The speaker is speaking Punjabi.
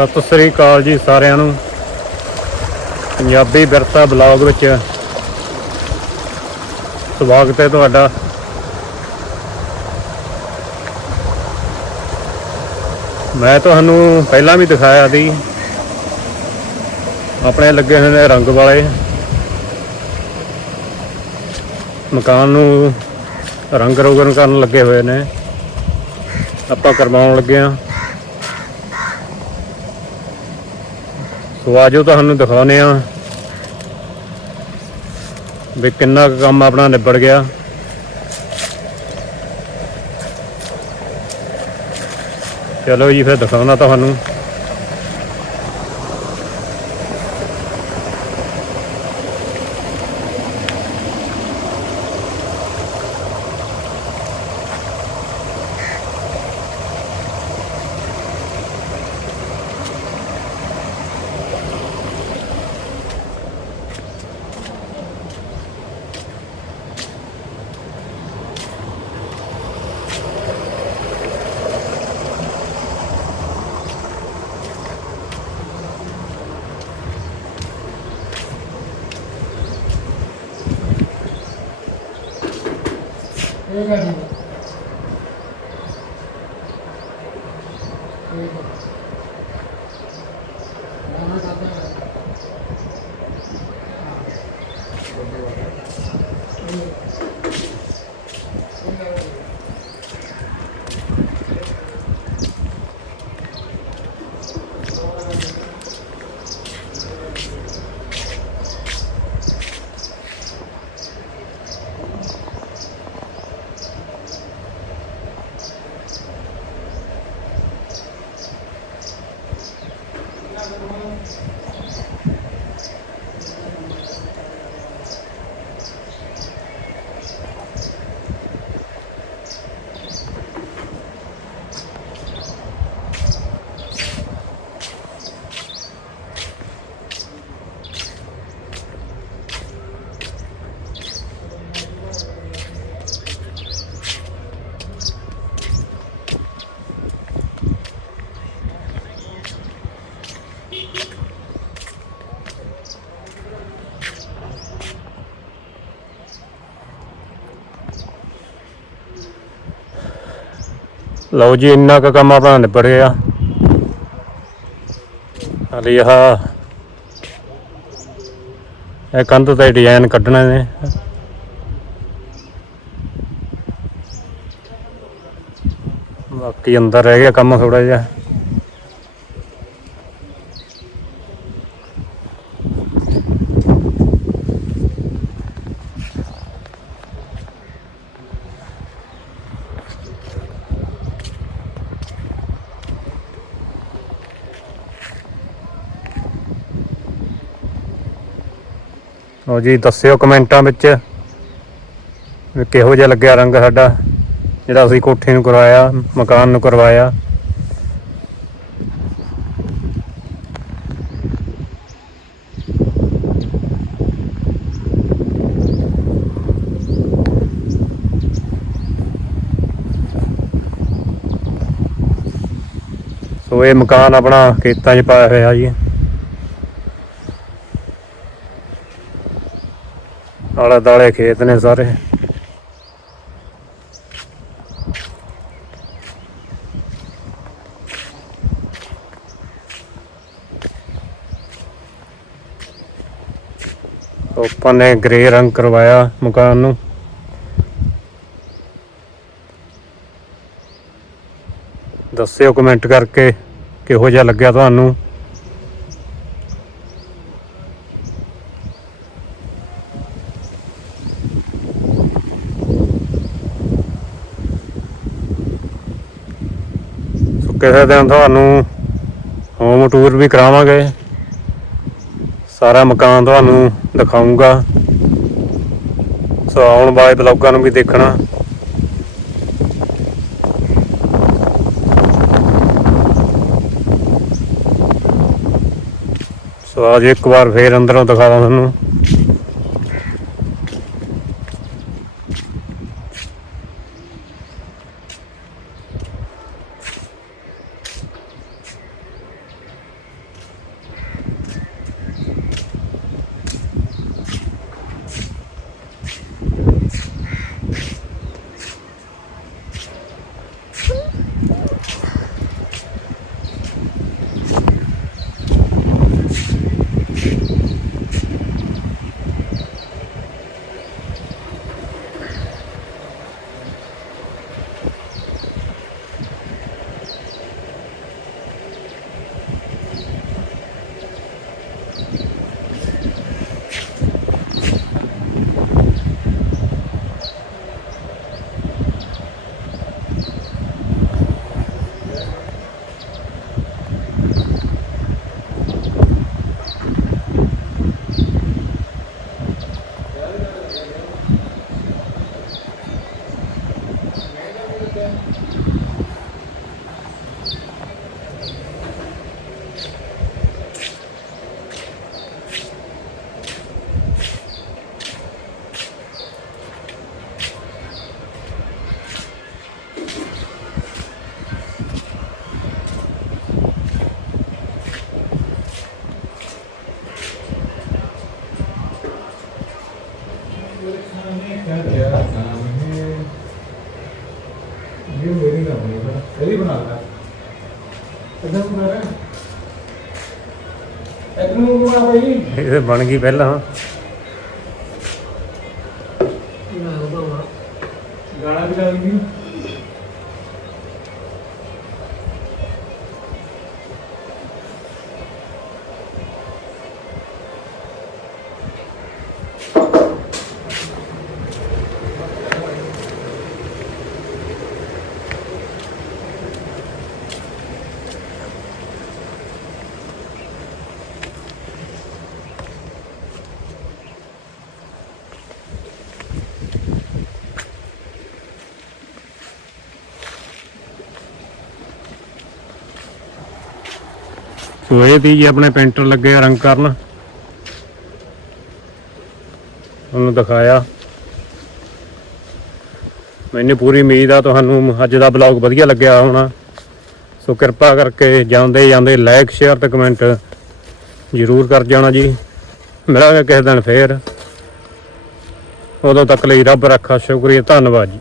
ਸਤਿ ਸ੍ਰੀ ਅਕਾਲ ਜੀ ਸਾਰਿਆਂ ਨੂੰ। ਪੰਜਾਬੀ ਵਿਰਸਾ ਬਲੌਗ ਵਿੱਚ ਸਵਾਗਤ ਹੈ ਤੁਹਾਡਾ। ਮੈਂ ਤੁਹਾਨੂੰ ਪਹਿਲਾਂ ਵੀ ਦਿਖਾਇਆ ਸੀ, ਆਪਣੇ ਲੱਗੇ ਹੋਏ ਨੇ ਰੰਗ ਵਾਲੇ ਮਕਾਨ ਨੂੰ ਰੰਗ ਰੋਗਨ ਕਰਨ ਲੱਗੇ ਹੋਏ ਨੇ। ਆਪਾਂ ਕਰਵਾਉਣ ਲੱਗੇ ਆ ਸੋ ਆਜੋ ਤੁਹਾਨੂੰ ਦਿਖਾਉਨੇ ਆ ਵੀ ਕਿੰਨਾ ਕੁ ਕੰਮ ਆਪਣਾ ਨਿਬੜ ਗਿਆ। ਚਲੋ ਜੀ, ਫਿਰ ਦਿਖਾਉਣਾ ਤੁਹਾਨੂੰ। 여기까지. 여기까지. ਲਓ ਜੀ, ਇੰਨਾ ਕੁ ਕੰਮ ਆਪਣਾ ਨਿਬੜ ਗਿਆ। ਹਲੇ ਆਹ, ਇਹ ਕੰਧ ਤੇ ਡਿਜ਼ਾਈਨ ਕੱਢਣਾ ਨੇ। ਬਾਕੀ ਅੰਦਰ ਰਹਿ ਗਿਆ ਕੰਮ ਥੋੜਾ ਜਿਹਾ। ਲਓ ਜੀ, ਦੱਸਿਓ ਕਮੈਂਟਾਂ ਵਿੱਚ ਕਿਹੋ ਜਿਹਾ ਲੱਗਿਆ ਰੰਗ ਸਾਡਾ, ਜਿਹੜਾ ਅਸੀਂ ਕੋਠੇ ਨੂੰ ਕਰਵਾਇਆ, ਮਕਾਨ ਨੂੰ ਕਰਵਾਇਆ। ਸੋ ਇਹ ਮਕਾਨ ਆਪਣਾ ਖੇਤਾਂ 'ਚ ਪਾਇਆ ਹੋਇਆ ਜੀ। ਆਲੇ ਦਾਲੇ ਖੇਤ ਨੇ ਸਾਰੇ। ਆਪਾਂ ਨੇ ਗ੍ਰੇ ਰੰਗ ਕਰਵਾਇਆ ਮਕਾਨ ਨੂੰ। ਦੱਸਿਓ ਕਮੈਂਟ ਕਰਕੇ ਕਿਹੋ ਜਿਹਾ ਲੱਗਿਆ ਤੁਹਾਨੂੰ। ਕਿਸੇ ਦਿਨ ਤੁਹਾਨੂੰ ਹੋਮ ਟੂਰ ਵੀ ਕਰਾਵਾਂਗੇ। ਸਾਰਾ ਮਕਾਨ ਤੁਹਾਨੂੰ ਦਿਖਾਉਂਗਾ ਸੋ ਆਉਣ ਵਾਲੇ ਬਲੌਗਾਂ ਨੂੰ ਵੀ ਦੇਖਣਾ। ਸੋ ਅੱਜ ਇੱਕ ਵਾਰ ਫੇਰ ਅੰਦਰੋਂ ਦਿਖਾਵਾਂ ਤੁਹਾਨੂੰ। ਇਧਰ ਨੂੰ ਘੁਮਾ ਇਹ ਤਾਂ ਬਣ ਗਈ ਪਹਿਲਾਂ। ਸੋ ਇਹ ਤੀ ਜੀ, ਆਪਣੇ ਪੇਂਟਰ ਲੱਗੇ ਰੰਗ ਕਰਨ। ਉਹਨੂੰ ਦਿਖਾਇਆ। ਮੈਨੂੰ ਪੂਰੀ ਉਮੀਦ ਆ ਤੁਹਾਨੂੰ, ਅੱਜ ਦਾ ਬਲੌਗ ਵਧੀਆ ਲੱਗਿਆ ਹੋਣਾ। ਸੋ ਕਿਰਪਾ ਕਰਕੇ ਜਾਂਦੇ ਜਾਂਦੇ ਲਾਈਕ ਸ਼ੇਅਰ ਤੇ ਕਮੈਂਟ ਜ਼ਰੂਰ ਕਰ ਜਾਣਾ ਜੀ। ਮਿਲਾਂਗੇ ਕਿਸੇ ਦਿਨ ਫੇਰ। ਉਦੋਂ ਤੱਕ ਲਈ ਰੱਬ ਰੱਖਾ, ਸ਼ੁਕਰੀਆ, ਧੰਨਵਾਦ ਜੀ।